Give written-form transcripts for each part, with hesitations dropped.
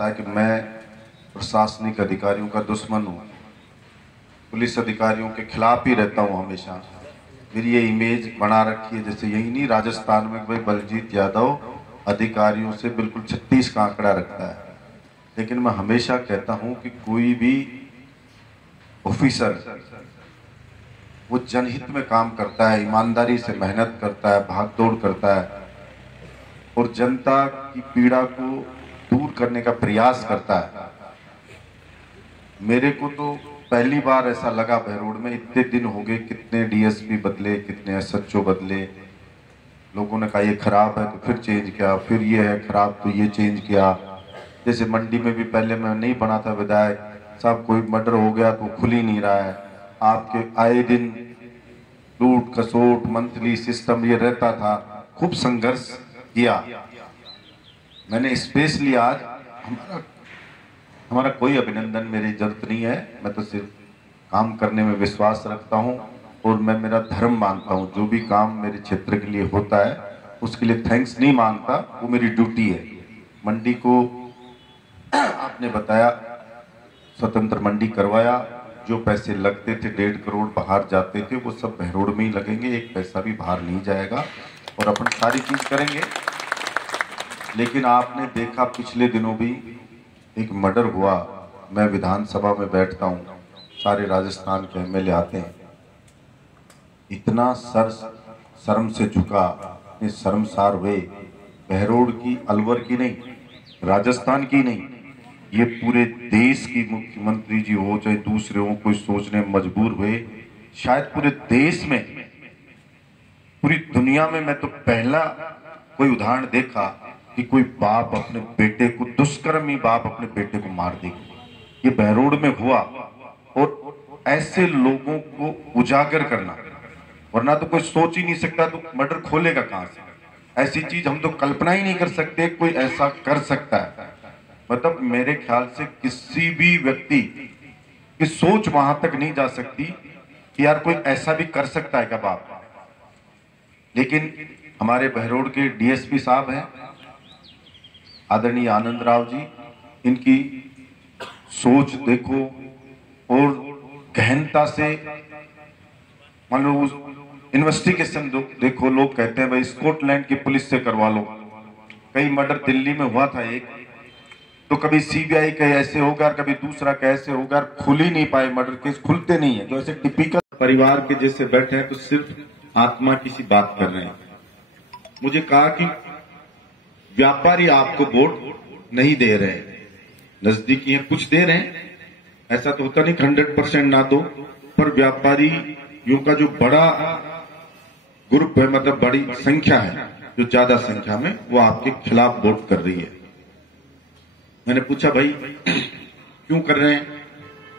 जाता है कि मैं प्रशासनिक अधिकारियों का दुश्मन हूँ, पुलिस अधिकारियों के खिलाफ ही रहता हूँ हमेशा। मेरी ये इमेज बना रखी है, जैसे यही नहीं राजस्थान में भाई बलजीत यादव अधिकारियों से बिल्कुल 36 का आंकड़ा रखता है। लेकिन मैं हमेशा कहता हूँ कि कोई भी ऑफिसर वो जनहित में काम करता है, ईमानदारी से मेहनत करता है, भाग दौड़ करता है और जनता की पीड़ा को दूर करने का प्रयास करता है। मेरे को तो पहली बार ऐसा लगा बहरोड में, इतने दिन हो गए, कितने डीएसपी बदले, कितने एसएचओ बदले, लोगों ने कहा ये खराब है तो फिर चेंज किया, फिर ये है खराब तो ये चेंज किया। जैसे मंडी में भी पहले मैं नहीं बना था विधायक साहब, कोई मर्डर हो गया तो खुल ही नहीं रहा है। आपके आए दिन लूट खसोट मंथली सिस्टम ये रहता था, खूब संघर्ष किया मैंने। स्पेशली आज हमारा कोई अभिनंदन मेरी जरूरत नहीं है, मैं तो सिर्फ काम करने में विश्वास रखता हूं और मैं मेरा धर्म मानता हूं। जो भी काम मेरे क्षेत्र के लिए होता है उसके लिए थैंक्स नहीं मांगता, वो मेरी ड्यूटी है। मंडी को आपने बताया स्वतंत्र मंडी करवाया, जो पैसे लगते थे 1.5 करोड़ बाहर जाते थे वो सब बहरोड में ही लगेंगे, एक पैसा भी बाहर नहीं जाएगा और अपन सारी चीज करेंगे। लेकिन आपने देखा पिछले दिनों भी एक मर्डर हुआ, मैं विधानसभा में बैठता हूँ, सारे राजस्थान के एमएलए आते हैं, इतना शर्म से झुका, इतने शर्मसार हुए। बहरोड की अलवर की नहीं, राजस्थान की नहीं, ये पूरे देश की मुख्यमंत्री जी हो चाहे दूसरे हो, कोई सोचने मजबूर हुए। शायद पूरे देश में, पूरी दुनिया में मैं तो पहला कोई उदाहरण देखा कि कोई बाप अपने बेटे को, दुष्कर्मी बाप अपने बेटे को मार देगा। ये बहरोड में हुआ और ऐसे लोगों को उजागर करना, वरना तो कोई सोच ही नहीं सकता, तो मर्डर खोलेगा कहां से? ऐसी चीज हम तो कल्पना ही नहीं कर सकते कोई ऐसा कर सकता है। मतलब मेरे ख्याल से किसी भी व्यक्ति की सोच वहां तक नहीं जा सकती कि यार कोई ऐसा भी कर सकता है क्या बाप। लेकिन हमारे बहरोड के डीएसपी साहब हैं आदरणीय आनंद राव जी, इनकी सोच देखो और गहनता से, मान लो उस इन्वेस्टिगेशन देखो। लोग कहते हैं भाई स्कॉटलैंड की पुलिस से करवा लो, कई मर्डर दिल्ली में हुआ था एक, तो कभी सीबीआई का ऐसे होगा, कभी दूसरा कैसे होगा, खुल ही नहीं पाए मर्डर केस, खुलते नहीं है। तो ऐसे टिपिकल परिवार के जैसे बैठे हैं तो सिर्फ आत्मा की सी बात कर रहे हैं। मुझे कहा कि व्यापारी आपको वोट नहीं दे रहे, नजदीकी हैं कुछ दे रहे हैं, ऐसा तो होता नहीं 100% ना दो, पर व्यापारियों का जो बड़ा ग्रुप है, मतलब बड़ी संख्या है, जो ज्यादा संख्या में, वो आपके खिलाफ वोट कर रही है। मैंने पूछा भाई क्यों कर रहे हैं,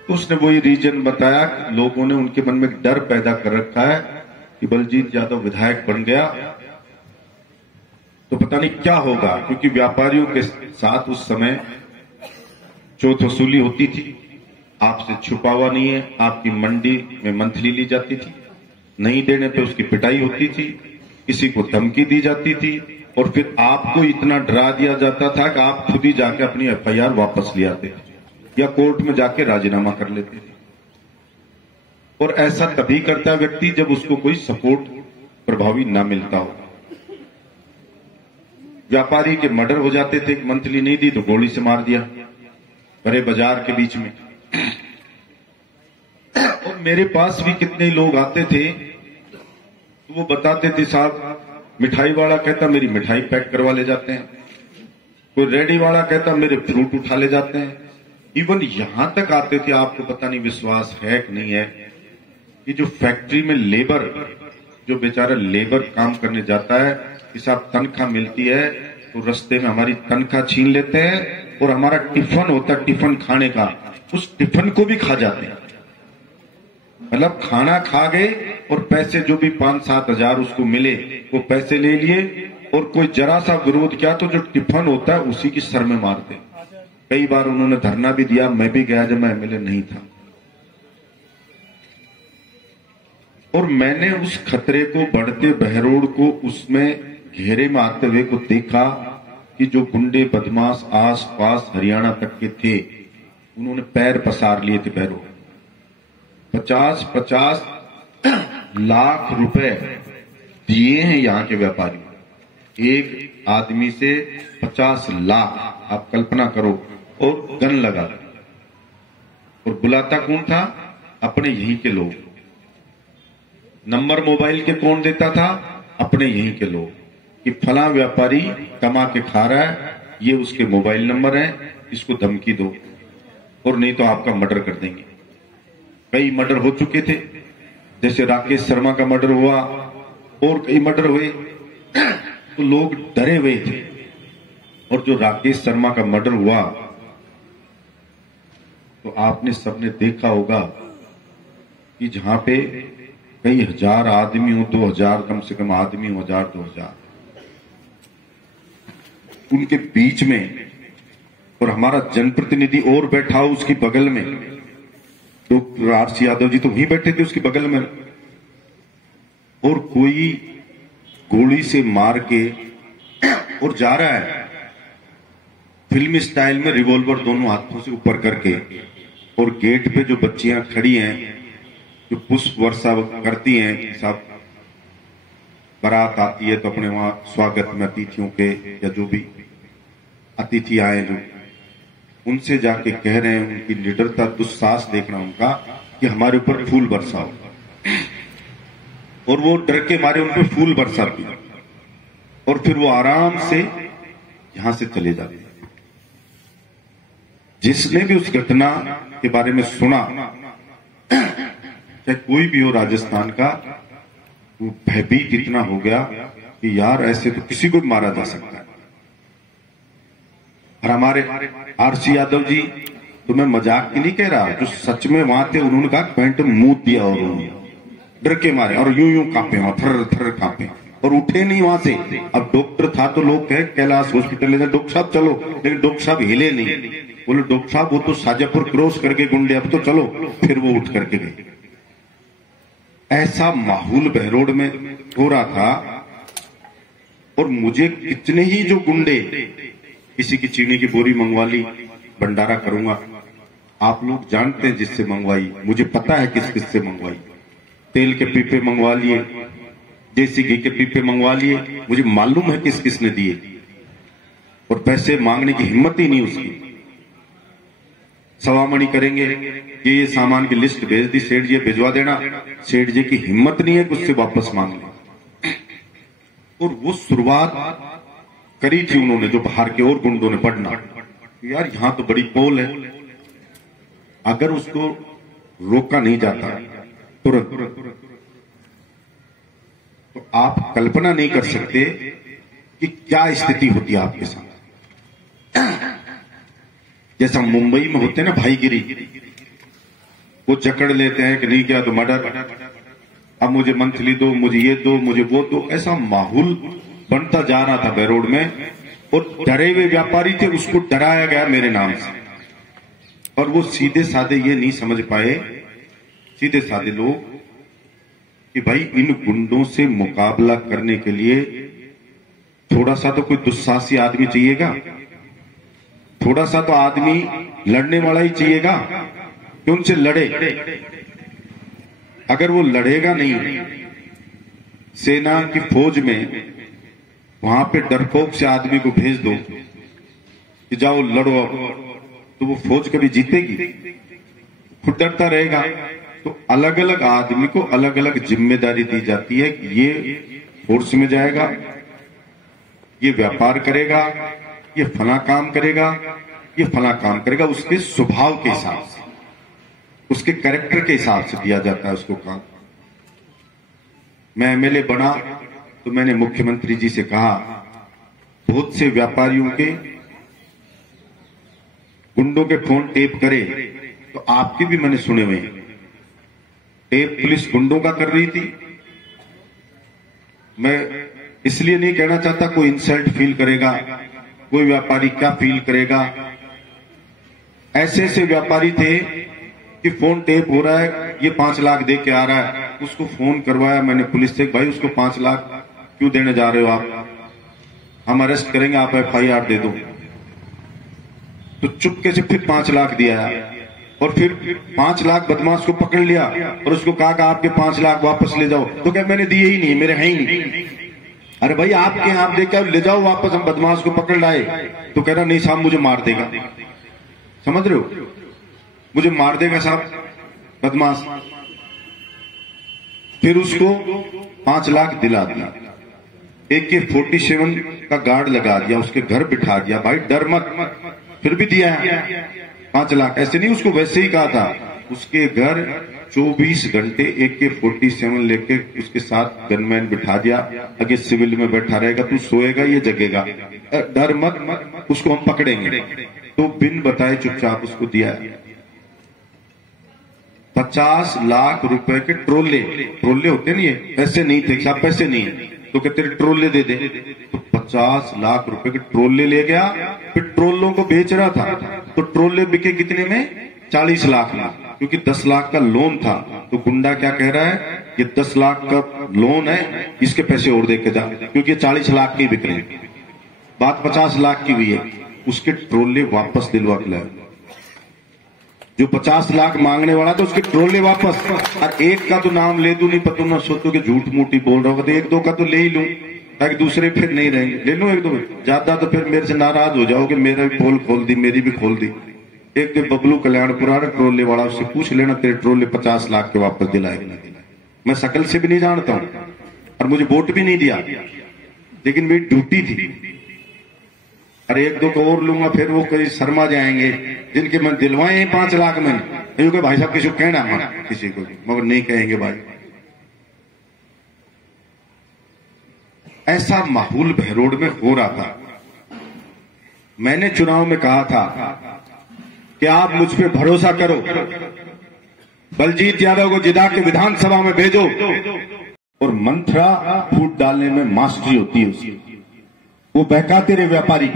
तो उसने वही रीजन बताया कि लोगों ने उनके मन में डर पैदा कर रखा है कि बलजीत यादव विधायक बन गया तो पता नहीं क्या होगा, क्योंकि व्यापारियों के साथ उस समय चौथ वसूली होती थी, आपसे छुपा हुआ नहीं है, आपकी मंडी में मंथली ली जाती थी, नहीं देने पे उसकी पिटाई होती थी, किसी को धमकी दी जाती थी और फिर आपको इतना डरा दिया जाता था कि आप खुद ही जाके अपनी एफआईआर वापस ले आते थे या कोर्ट में जाके राजीनामा कर लेते थे। और ऐसा तभी करता है व्यक्ति जब उसको कोई सपोर्ट प्रभावी ना मिलता हो। व्यापारी के मर्डर हो जाते थे, मंथली नहीं दी तो गोली से मार दिया बड़े बाजार के बीच में। और मेरे पास भी कितने लोग आते थे तो वो बताते थे साहब, मिठाई वाला कहता मेरी मिठाई पैक करवा ले जाते हैं, कोई रेडी वाला कहता मेरे फ्रूट उठा ले जाते हैं। इवन यहां तक आते थे, आपको पता नहीं विश्वास है कि नहीं है, कि जो फैक्ट्री में लेबर, जो बेचारा लेबर काम करने जाता है, कि साहब तनख्वाह मिलती है तो रास्ते में हमारी तनख्वाह छीन लेते हैं और हमारा टिफिन होता है टिफिन खाने का, उस टिफिन को भी खा जाते हैं। मतलब खाना खा गए और पैसे जो भी 5-7 हजार उसको मिले वो पैसे ले लिए, और कोई जरा सा विरोध किया तो जो टिफिन होता है उसी की सर में मारते। कई बार उन्होंने धरना भी दिया, मैं भी गया जब मैं एमएलए नहीं था। और मैंने उस खतरे को, बढ़ते बहरोड को उसमें घेरे में आते हुए को देखा कि जो गुंडे बदमाश आस पास हरियाणा तक के थे उन्होंने पैर पसार लिए थे पैरों। 50-50 लाख रुपए दिए हैं यहाँ के व्यापारी, एक आदमी से 50 लाख, आप कल्पना करो, और गन लगा। और बुलाता कौन था? अपने यहीं के लोग। नंबर मोबाइल के कौन देता था? अपने यहीं के लोग, कि फला व्यापारी कमा के खा रहा है, ये उसके मोबाइल नंबर है, इसको धमकी दो और नहीं तो आपका मर्डर कर देंगे। कई मर्डर हो चुके थे, जैसे राकेश शर्मा का मर्डर हुआ और कई मर्डर हुए, तो लोग डरे हुए थे। और जो राकेश शर्मा का मर्डर हुआ तो आपने सबने देखा होगा कि जहां पे कई हजार आदमी हो, 2000 कम से कम आदमी हो, 1000-2000 उनके बीच में, और हमारा जनप्रतिनिधि और बैठा हो उसकी बगल में, डॉक्टर आरसी यादव जी तो वहीं बैठे थे उसकी बगल में, और कोई गोली से मार के और जा रहा है फिल्मी स्टाइल में, रिवॉल्वर दोनों हाथों से ऊपर करके, और गेट पे जो बच्चियां खड़ी हैं जो पुष्प वर्षा करती हैं, सब बारात आती है तो अपने वहां स्वागत में अतिथियों के या जो भी अतिथि आए जो, उनसे जाके कह रहे हैं, उनकी निडरता, दुस्साहस देखना उनका, कि हमारे ऊपर फूल बरसाओ, और वो डर के मारे उन पर फूल बरसाती, और फिर वो आराम से यहां से चले जाते। जिसने भी उस घटना के बारे में सुना, चाहे कोई भी हो राजस्थान का, वो भयभीत इतना हो गया कि यार ऐसे तो किसी को भी मारा जा सकता है। और हमारे आरसी यादव जी, तो मैं मजाक की नहीं कह रहा, जो सच में वहां थे, उन्होंने कहा पैंट मुंह दिया और उन्होंने डर के मारे और यूं यूं कांपे, वहां थर थर कांपे, और उठे नहीं वहां से। अब डॉक्टर था तो लोग कहे कैलाश हॉस्पिटल ले जाए, डॉक्टर साहब चलो, लेकिन डॉक्टर साहब हिले नहीं। बोले डॉक्टर साहब वो तो शाजापुर क्रॉस करके गुंडे, अब तो चलो। फिर वो उठ करके गए। ऐसा माहौल बहरोड में हो रहा था। और मुझे कितने ही जो गुंडे, किसी की चीनी की बोरी मंगवा ली, भंडारा करूंगा, आप लोग जानते हैं जिससे मंगवाई, मुझे पता है किस किस से मंगवाई। तेल के पीपे मंगवा लिए, देसी घी के पीपे मंगवा लिए, मुझे मालूम है किस किस ने दिए, और पैसे मांगने की हिम्मत ही नहीं उसकी। सवामणी करेंगे कि ये सामान की लिस्ट भेज दी, सेठ जी भिजवा देना, सेठ जी की हिम्मत नहीं है कि उससे वापस मांग ले। और वो शुरुआत करी थी उन्होंने, जो बाहर के और गुंडों ने पढ़ना, यार यहां तो बड़ी पोल है, अगर उसको रोका नहीं जाता तुरंत, तो आप कल्पना नहीं कर सकते कि क्या स्थिति होती है आपके साथ। जैसा मुंबई में होते हैं ना भाईगिरी, वो जकड़ लेते हैं कि नहीं किया तो मर्डर, अब मुझे मंथली दो, मुझे ये दो, मुझे वो दो। ऐसा माहौल बनता जा रहा था बहरोड में। और डरे हुए व्यापारी थे, उसको डराया गया मेरे नाम से। और वो सीधे साधे ये नहीं समझ पाए, सीधे साधे लोग, कि भाई इन गुंडों से मुकाबला करने के लिए थोड़ा सा तो कोई दुस्साहसी आदमी चाहिएगा, थोड़ा सा तो आदमी लड़ने वाला ही चाहिएगा कि उनसे लड़े। अगर वो लड़ेगा नहीं, सेना की फौज में वहां पे डरपोक से आदमी को भेज दो कि जाओ लड़ो, तो वो फौज कभी जीतेगी? खुद डरता रहेगा। तो अलग अलग आदमी को अलग अलग जिम्मेदारी दी जाती है कि ये फोर्स में जाएगा, ये व्यापार करेगा, ये फला काम करेगा, ये फला काम करेगा। उसके स्वभाव के हिसाब से, उसके कैरेक्टर के हिसाब से दिया जाता है उसको काम। मैं एमएलए बना तो मैंने मुख्यमंत्री जी से कहा, बहुत से व्यापारियों के गुंडों के फोन टेप करे, तो आपके भी मैंने सुने हुए। टेप पुलिस गुंडों का कर रही थी। मैं इसलिए नहीं कहना चाहता कोई इंसल्ट फील करेगा, कोई व्यापारी क्या फील करेगा। ऐसे ऐसे व्यापारी थे कि फोन टेप हो रहा है, ये 5 लाख दे के आ रहा है, उसको फोन करवाया मैंने पुलिस से, भाई उसको 5 लाख क्यों देने जा रहे हो आप? हम अरेस्ट करेंगे, आप FIR दे दो। तो चुपके से फिर 5 लाख दिया और फिर 5 लाख बदमाश को पकड़ लिया और उसको कहा कि आपके 5 लाख वापस ले जाओ। तो क्या मैंने दिए ही नहीं, मेरे हैं ही नहीं। अरे भाई आपके यहाँ आप देख ले जाओ वापस, हम बदमाश को पकड़ लाए। तो कह रहा नहीं साहब मुझे मार देगा। समझ रहे हो, मुझे मार देगा साहब बदमाश। फिर उसको 5 लाख दिला दिया, AK-47 का गार्ड लगा दिया, उसके घर बिठा दिया, भाई डर मत। फिर भी दिया 5 लाख। ऐसे नहीं, उसको वैसे ही कहा था, उसके घर 24 घंटे AK-47 लेके उसके साथ गनमैन बिठा दिया, आगे सिविल में बैठा रहेगा, तू सोएगा ये जगेगा, डर मत, उसको हम पकड़ेंगे। तो बिन बताए चुपचाप उसको दिया 50 लाख रुपए के ट्रोले होते नहीं है, पैसे नहीं थे साहब, पैसे नहीं है तो कहते ट्रोले दे दे। तो 50 लाख रुपए के ट्रोले ले गया, फिर ट्रोलों को बेच रहा था। तो ट्रोले बिके कितने में, 40 लाख में, क्योंकि 10 लाख का लोन था। तो गुंडा क्या कह रहा है, ये 10 लाख का लोन है, इसके पैसे और दे के जा, क्योंकि 40 लाख के बिक रहे हैं। बात 50 लाख की हुई है, उसके ट्रोले वापस दिलवा के लाए। जो 50 लाख मांगने वाला था उसके ट्रोले वापस। और एक का तो नाम ले दूं, नहीं पता ना सोचो कि झूठ मूठी बोल रहा होगा, तो 1-2 का तो ले ही लूं ताकि दूसरे फिर नहीं रहेंगे। ले लूं 1-2, ज्यादा तो फिर मेरे से नाराज हो जाओगे, मेरा भी पोल खोल दी, मेरी भी खोल दी। एक तो बबलू कल्याणपुरा ट्रोले वाला, उससे पूछ लेना तेरे ट्रोले 50 लाख के वापस दिलाएगा। मैं शकल से भी नहीं जानता हूं और मुझे वोट भी नहीं दिया, लेकिन मेरी ड्यूटी थी। अरे 1-2 को और लूंगा, फिर वो कोई शर्मा जाएंगे जिनके मन दिलवाए हैं 5 लाख में। क्योंकि भाई साहब किसी को कहना मत, किसी को मगर नहीं कहेंगे भाई। ऐसा माहौल बहरोड में हो रहा था। मैंने चुनाव में कहा था कि आप मुझ पे भरोसा करो, बलजीत यादव को जिता के विधानसभा में भेजो। और मंत्रा फूट डालने में मास्टरी होती है उसकी, वो बहकाते रहे व्यापारी।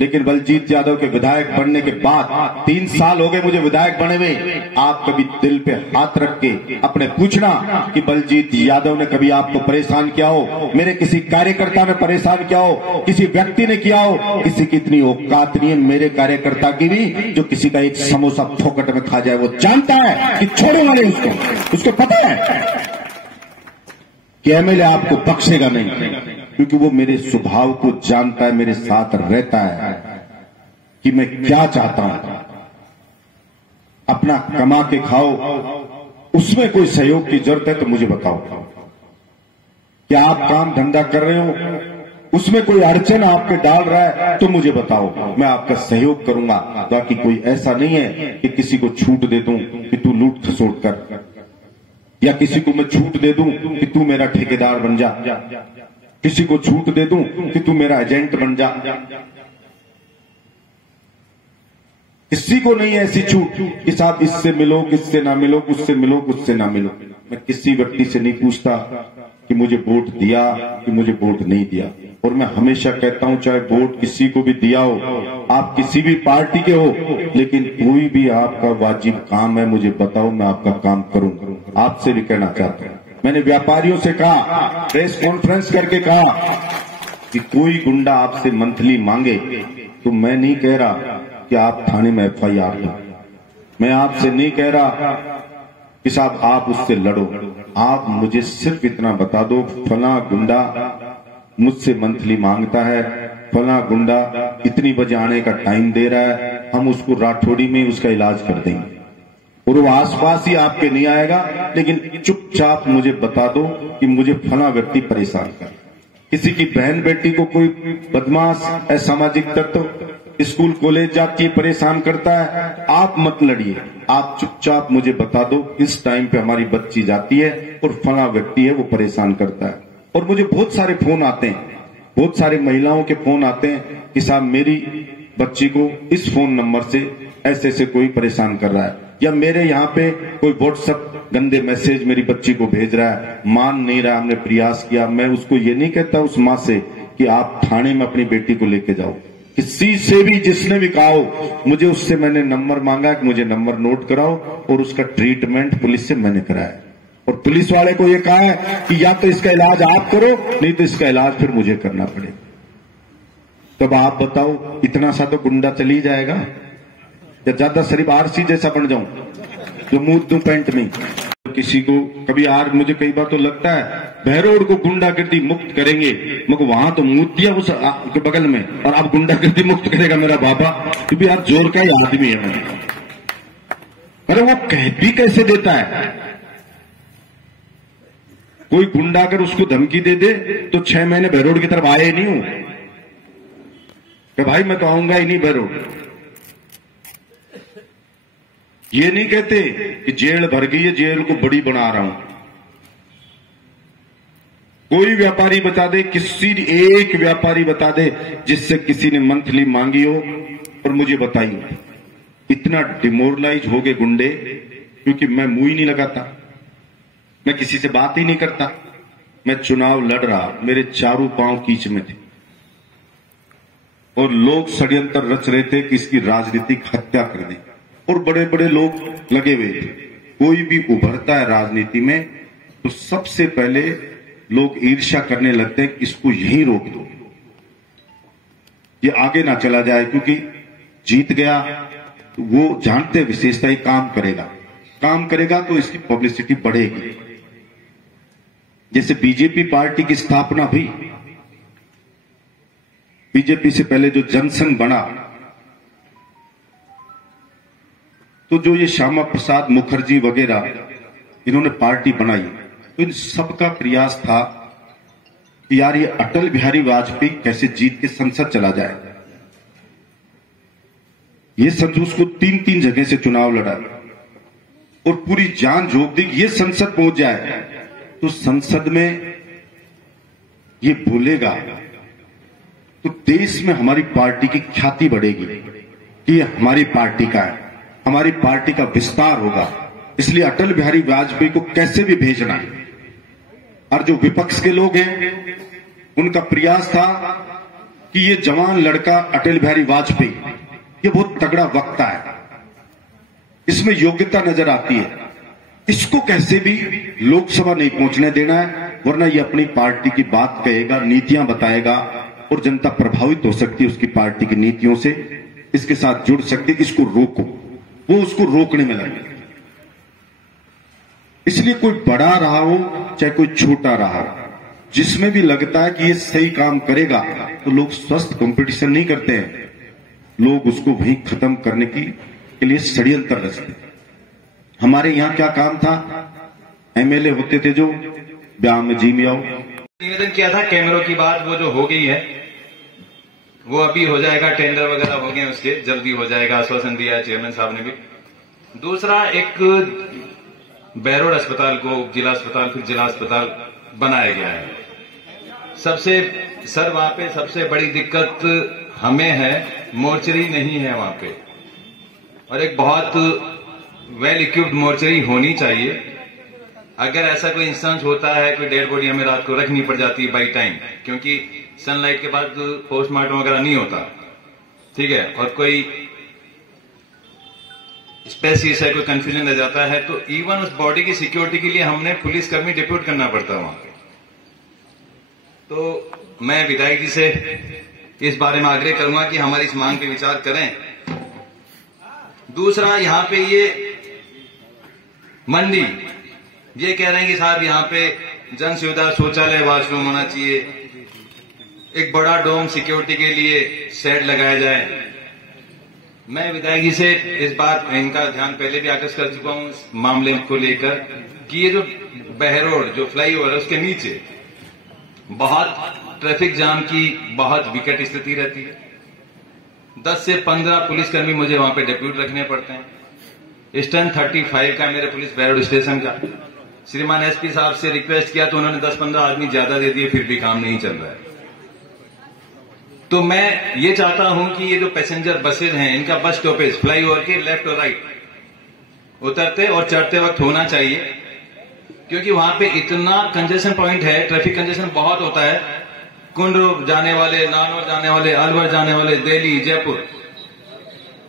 लेकिन बलजीत यादव के विधायक बनने के बाद 3 साल हो गए मुझे विधायक बने हुए, आप कभी दिल पे हाथ रख के अपने पूछना कि बलजीत यादव ने कभी आपको परेशान किया हो, मेरे किसी कार्यकर्ता ने परेशान किया हो, किसी व्यक्ति ने किया हो? किसी की इतनी औकात नहीं है मेरे कार्यकर्ता की भी, जो किसी का एक समोसा फोकट में खा जाए। वो जानता है कि छोड़ेगा नहीं उसको पता है कि MLA आपको बख्शेगा नहीं, क्योंकि वो मेरे स्वभाव को जानता है, मेरे साथ रहता है कि मैं क्या चाहता हूं। अपना कमा के खाओ, उसमें कोई सहयोग की जरूरत है तो मुझे बताओ। क्या आप काम धंधा कर रहे हो, उसमें कोई अड़चन आपके डाल रहा है तो मुझे बताओ, मैं आपका सहयोग करूंगा। ताकि कोई ऐसा नहीं है कि किसी को छूट दे दूं कि तू लूट खसोट कर, या किसी को मैं छूट दे दूं कि तू मेरा ठेकेदार बन जा, किसी को छूट दे दूं कि तू मेरा एजेंट बन जा। किसी को नहीं ऐसी छूट कि साहब इससे मिलो, किससे ना मिलो, उससे मिलो, उससे ना मिलो। मैं किसी व्यक्ति से नहीं पूछता कि मुझे वोट दिया कि मुझे वोट नहीं दिया। और मैं हमेशा कहता हूं, चाहे वोट किसी को भी दिया हो, आप किसी भी पार्टी के हो, लेकिन कोई भी आपका वाजिब काम है मुझे बताओ, मैं आपका काम करूंगा। आपसे भी कहना चाहता हूं, मैंने व्यापारियों से कहा, प्रेस कॉन्फ्रेंस करके कहा कि कोई गुंडा आपसे मंथली मांगे तो मैं नहीं कह रहा कि आप थाने में FIR दो, मैं आपसे नहीं कह रहा कि साहब आप उससे लड़ो। आप मुझे सिर्फ इतना बता दो, फला गुंडा मुझसे मंथली मांगता है, फला गुंडा इतनी बजे आने का टाइम दे रहा है, हम उसको राठौड़ी में उसका इलाज कर देंगे। और वो आसपास ही आपके नहीं आएगा, लेकिन चुपचाप मुझे बता दो कि मुझे फला व्यक्ति परेशान कर। किसी की बहन बेटी को कोई बदमाश असामाजिक तत्व स्कूल कॉलेज जाती है परेशान करता है, आप मत लड़िए, आप चुपचाप मुझे बता दो इस टाइम पे हमारी बच्ची जाती है और फला व्यक्ति है वो परेशान करता है। और मुझे बहुत सारे फोन आते हैं, बहुत सारी महिलाओं के फोन आते हैं कि साहब मेरी बच्ची को इस फोन नंबर से ऐसे ऐसे कोई परेशान कर रहा है, या मेरे यहाँ पे कोई व्हाट्सएप गंदे मैसेज मेरी बच्ची को भेज रहा है, मान नहीं रहा, हमने प्रयास किया। मैं उसको ये नहीं कहता उस माँ से कि आप थाने में अपनी बेटी को लेके जाओ, किसी से भी जिसने भी कहा हो, मुझे उससे मैंने नंबर मांगा कि मुझे नंबर नोट कराओ, और उसका ट्रीटमेंट पुलिस से मैंने कराया। और पुलिस वाले को ये कहा है कि या तो इसका इलाज आप करो, नहीं तो इसका इलाज फिर मुझे करना पड़े। तब आप बताओ, इतना सा तो गुंडा चली जाएगा या ज्यादा शरीफ आरसी जैसा बन जाऊं जो मुंह दूं पैंट में? किसी को कभी आर मुझे कई बार तो लगता है बहरोड़ को गुंडागर्दी मुक्त करेंगे, मगर वहां तो मूर्तियां उस के बगल में, और आप गुंडागर्दी मुक्त करेगा मेरा बाबा, क्योंकि आप जोर का ही आदमी है। अरे वो कह भी कैसे देता है? कोई गुंडा अगर उसको धमकी दे दे तो 6 महीने बहरोड़ की तरफ आए नहीं हूं कि भाई मैं तो आऊंगा ही नहीं बहरोड़। ये नहीं कहते कि जेल भर गई है, जेल को बड़ी बना रहा हूं। कोई व्यापारी बता दे, किसी एक व्यापारी बता दे जिससे किसी ने मंथली मांगी हो और मुझे बताई हो। इतना डिमोरलाइज हो गए गुंडे, क्योंकि मैं मुंह ही नहीं लगाता, मैं किसी से बात ही नहीं करता। मैं चुनाव लड़ रहा, मेरे चारों पांव कीच में थे और लोग षड्यंत्र रच रहे थे कि इसकी राजनीतिक हत्या कर दें, और बड़े बड़े लोग लगे हुए थे। कोई भी उभरता है राजनीति में तो सबसे पहले लोग ईर्ष्या करने लगते हैं कि इसको यहीं रोक दो, ये आगे ना चला जाए, क्योंकि जीत गया तो वो जानते विशेषता ही काम करेगा तो इसकी पब्लिसिटी बढ़ेगी। जैसे बीजेपी पार्टी की स्थापना हुई, बीजेपी से पहले जो जनसंघ बना, तो जो ये श्यामा प्रसाद मुखर्जी वगैरह इन्होंने पार्टी बनाई, तो इन सबका प्रयास था कि यार ये अटल बिहारी वाजपेयी कैसे जीत के संसद चला जाए। ये समझो उसको 3-3 जगह से चुनाव लड़ा और पूरी जान झोंक दी कि ये संसद पहुंच जाए, तो संसद में ये बोलेगा तो देश में हमारी पार्टी की ख्याति बढ़ेगी कि ये हमारी पार्टी का है, हमारी पार्टी का विस्तार होगा। इसलिए अटल बिहारी वाजपेयी को कैसे भी भेजना है। और जो विपक्ष के लोग हैं उनका प्रयास था कि ये जवान लड़का अटल बिहारी वाजपेयी ये बहुत तगड़ा वक्ता है, इसमें योग्यता नजर आती है, इसको कैसे भी लोकसभा नहीं पहुंचने देना है, वरना ये अपनी पार्टी की बात कहेगा, नीतियां बताएगा और जनता प्रभावित हो सकती है उसकी पार्टी की नीतियों से, इसके साथ जुड़ सकती है, इसको रोको। वो उसको रोकने में लगे। इसलिए कोई बड़ा रहा हो चाहे कोई छोटा रहा हो, जिसमें भी लगता है कि ये सही काम करेगा तो लोग स्वस्थ कंपटीशन नहीं करते हैं, लोग उसको वहीं खत्म करने के लिए षड्यंत्र रचते। हमारे यहां क्या काम था, एमएलए होते थे जो ब्याह में जी में आओ। निवेदन किया था कैमरों की बात, वो जो हो गई है वो अभी हो जाएगा, टेंडर वगैरह हो गए उसके, जल्दी हो जाएगा, आश्वासन दिया चेयरमैन साहब ने भी। दूसरा, एक बहरोड़ अस्पताल को जिला अस्पताल फिर जिला अस्पताल बनाया गया है। सर वहां पे सबसे बड़ी दिक्कत हमें है, मोर्चरी नहीं है वहां पे, और एक बहुत वेल इक्विप्ड मोर्चरी होनी चाहिए। अगर ऐसा कोई इंस्टेंस होता है, कोई डेड बॉडी हमें रात को रखनी पड़ जाती है बाई टाइम, क्योंकि सनलाइट के बाद पोस्टमार्टम वगैरह नहीं होता, ठीक है, और कोई स्पेसिस है, कोई कंफ्यूजन रह जाता है, तो इवन उस बॉडी की सिक्योरिटी के लिए हमने पुलिसकर्मी डिप्यूट करना पड़ता है वहां पे। तो मैं विधायक जी से इस बारे में आग्रह करूंगा कि हमारी इस मांग पे विचार करें। दूसरा, यहां पे ये मंडी, ये कह रहे हैं कि साहब यहां पे जन सुविधा शौचालय वॉशरूम होना चाहिए, एक बड़ा डोम सिक्योरिटी के लिए शेड लगाया जाए। मैं विधायक जी से इस बार इनका ध्यान पहले भी आकर्षित कर चुका हूं इस मामले को लेकर कि ये जो बहरोड़ जो फ्लाईओवर है उसके नीचे बहुत ट्रैफिक जाम की बहुत विकट स्थिति रहती है। 10 से 15 पुलिसकर्मी मुझे वहां पे डिप्यूट रखने पड़ते हैं। स्टैंड 35 का मेरे पुलिस बहरोड़ स्टेशन का, श्रीमान एसपी साहब से रिक्वेस्ट किया तो उन्होंने 10-15 आदमी ज्यादा दे दिए, फिर भी काम नहीं चल रहा है। तो मैं ये चाहता हूं कि ये जो पैसेंजर बसेज हैं इनका बस स्टॉपेज फ्लाईओवर के लेफ्ट और राइट उतरते और चढ़ते वक्त होना चाहिए, क्योंकि वहां पे इतना कंजेशन पॉइंट है, ट्रैफिक कंजेशन बहुत होता है। कुंड जाने वाले, नानौर जाने वाले, अलवर जाने वाले, दिल्ली, जयपुर,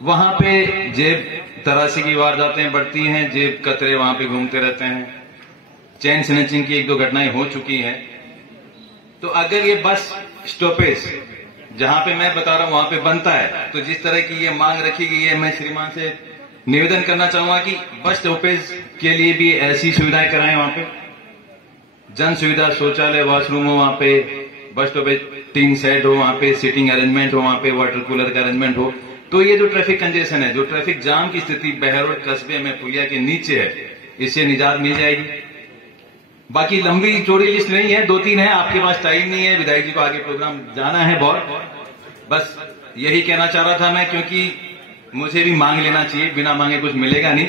वहां पे जेब तराशी की वारदातें बढ़ती हैं, जेब कतरे वहां पे घूमते रहते हैं, चेन स्नैचिंग की 1-2 घटनाएं हो चुकी हैं। तो अगर ये बस स्टॉपेज जहां पे मैं बता रहा हूं वहां पे बनता है। तो जिस तरह की ये मांग रखी गई है, मैं श्रीमान से निवेदन करना चाहूंगा कि बस स्टॉपेज के लिए भी ऐसी सुविधाएं कराएं। वहां पे जन सुविधा, शौचालय, वॉशरूम हो वहां पे, बस स्टॉपेज टीन सेट हो वहां पे, सीटिंग अरेंजमेंट हो वहां पे, वाटर कूलर का अरेंजमेंट हो। तो ये जो ट्रैफिक कंजेशन है, जो ट्रैफिक जाम की स्थिति बहरोड कस्बे में पुलिया के नीचे है, इससे निजात मिल जाएगी। बाकी लंबी चौड़ी लिस्ट नहीं है, 2-3 है, आपके पास टाइम नहीं है, विधायक जी को आगे प्रोग्राम जाना है बहुत। बस यही कहना चाह रहा था मैं, क्योंकि मुझे भी मांग लेना चाहिए, बिना मांगे कुछ मिलेगा नहीं।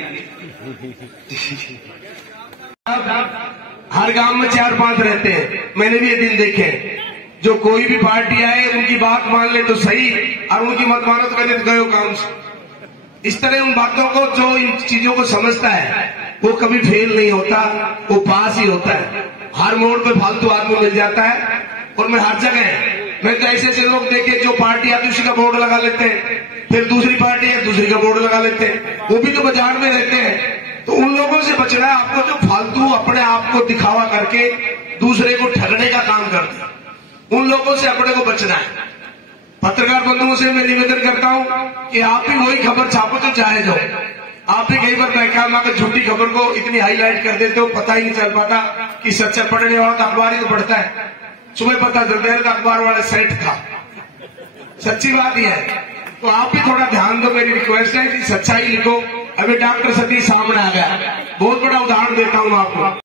हर गांव में 4-5 रहते हैं, मैंने भी ये दिन देखे हैं। जो कोई भी पार्टी आए उनकी बात मान ले तो सही, और उनकी मत मानो तो कहते गए काम से। इस तरह उन बातों को, जो इन चीजों को समझता है, वो कभी फेल नहीं होता, वो पास ही होता है। हर मोड़ पे फालतू आदमी मिल जाता है, और मैं हर जगह, मैं तो ऐसे लोग देखे जो पार्टी आती है उसी का बोर्ड लगा लेते हैं, फिर दूसरी पार्टी है दूसरी का बोर्ड लगा लेते हैं, वो भी तो बाजार में रहते हैं। तो उन लोगों से बचना है आपको, जो फालतू अपने आप को दिखावा करके दूसरे को ठगने का काम करते हैं, उन लोगों से अपने को बचना है। पत्रकार बंधुओं से मैं निवेदन करता हूं कि आप भी वही खबर छापो जो चाहे जाओ। आप भी कई बार बहकाम आकर झूठी खबर को इतनी हाईलाइट कर देते हो, पता ही नहीं चल पाता कि सच्चा। पढ़ने वाला तो अखबार ही तो पढ़ता है, सुबह पता चलता है अखबार वाला सेट था। सच्ची बात ही है। तो आप भी थोड़ा ध्यान दो, मेरी रिक्वेस्ट है कि सच्चाई लिखो। अभी डॉक्टर सतीश सामने आ गया, बहुत बड़ा उदाहरण देता हूं आपको।